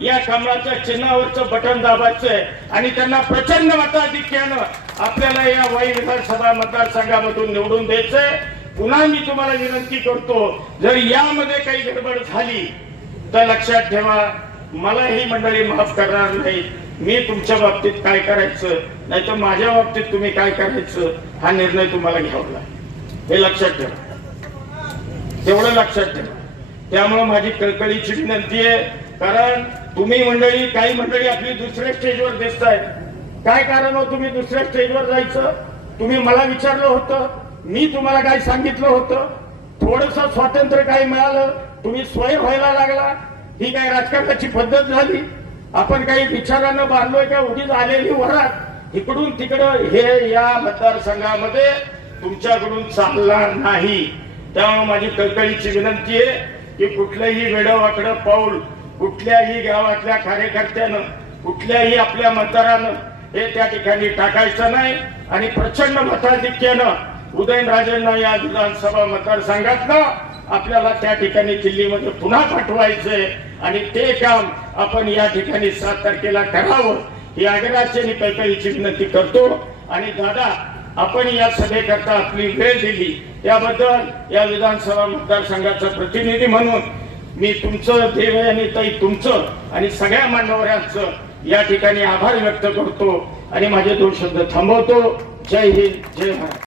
या कमळाच्या चिन्हावरचं बटन दाबायचंय आणि त्यांना प्रचंड मताधिक्यानं आपल्याला या वाई विधानसभा मतदारसंघामधून निवडून द्यायचंय. पुन्हा मी तुम्हाला विनंती करतो जर यामध्ये काही गडबड झाली तर लक्षात ठेवा मला ही मंडळी माफ करणार नाही मी तुमच्या बाबतीत काय करायचं नाही तर माझ्या बाबतीत तुम्ही काय करायचं हा निर्णय तुम्हाला घ्यावा हे लक्षात ठेवा. तेवढं लक्षात ठेवा. त्यामुळे माझी कळकळीची विनंती आहे कारण तुम्ही मंडळी काही मंडळी आपली दुसऱ्या स्टेजवर दिसतायत. काय कारण हो तुम्ही दुसऱ्या स्टेजवर जायचं? तुम्ही मला विचारलं होतं मी तुम्हाला काय सांगितलं होतं? थोडस स्वातंत्र्य काय मिळालं? तुम्ही स्वय व्हायला लागला? ही काय राजकारणाची पद्धत झाली? आपण काही विचारानं बांधलोय का? उगीच आलेली वरात. इकडून तिकडं हे या मतदारसंघामध्ये तुमच्याकडून चालणार नाही. त्यामुळे माझी कळकळीची विनंती आहे की कुठलंही वेडवाकडं पाऊल कुठल्याही गावातल्या कार्यकर्त्यानं कुठल्याही आपल्या मतदारानं हे त्या ठिकाणी टाकायचं नाही आणि प्रचंड मताधिक्यानं उदयनराजेंना या विधानसभा मतदारसंघातनं आपल्याला त्या ठिकाणी दिल्लीमध्ये पुन्हा पाठवायचंय आणि ते काम आपण या ठिकाणी सात तारखेला करावं ही आग्रहाची आणि कळकळीची विनंती करतो. आणि दादा आपण या सभेकरता आपली वेळ दिली. त्याबद्दल या विधानसभा मतदारसंघाचा प्रतिनिधी म्हणून मी तुमचं देव आणि ताई तुमचं आणि सगळ्या मान्यवरांचं या ठिकाणी आभार व्यक्त करतो आणि माझे दोन शब्द थांबवतो. जय हिंद जय भारत.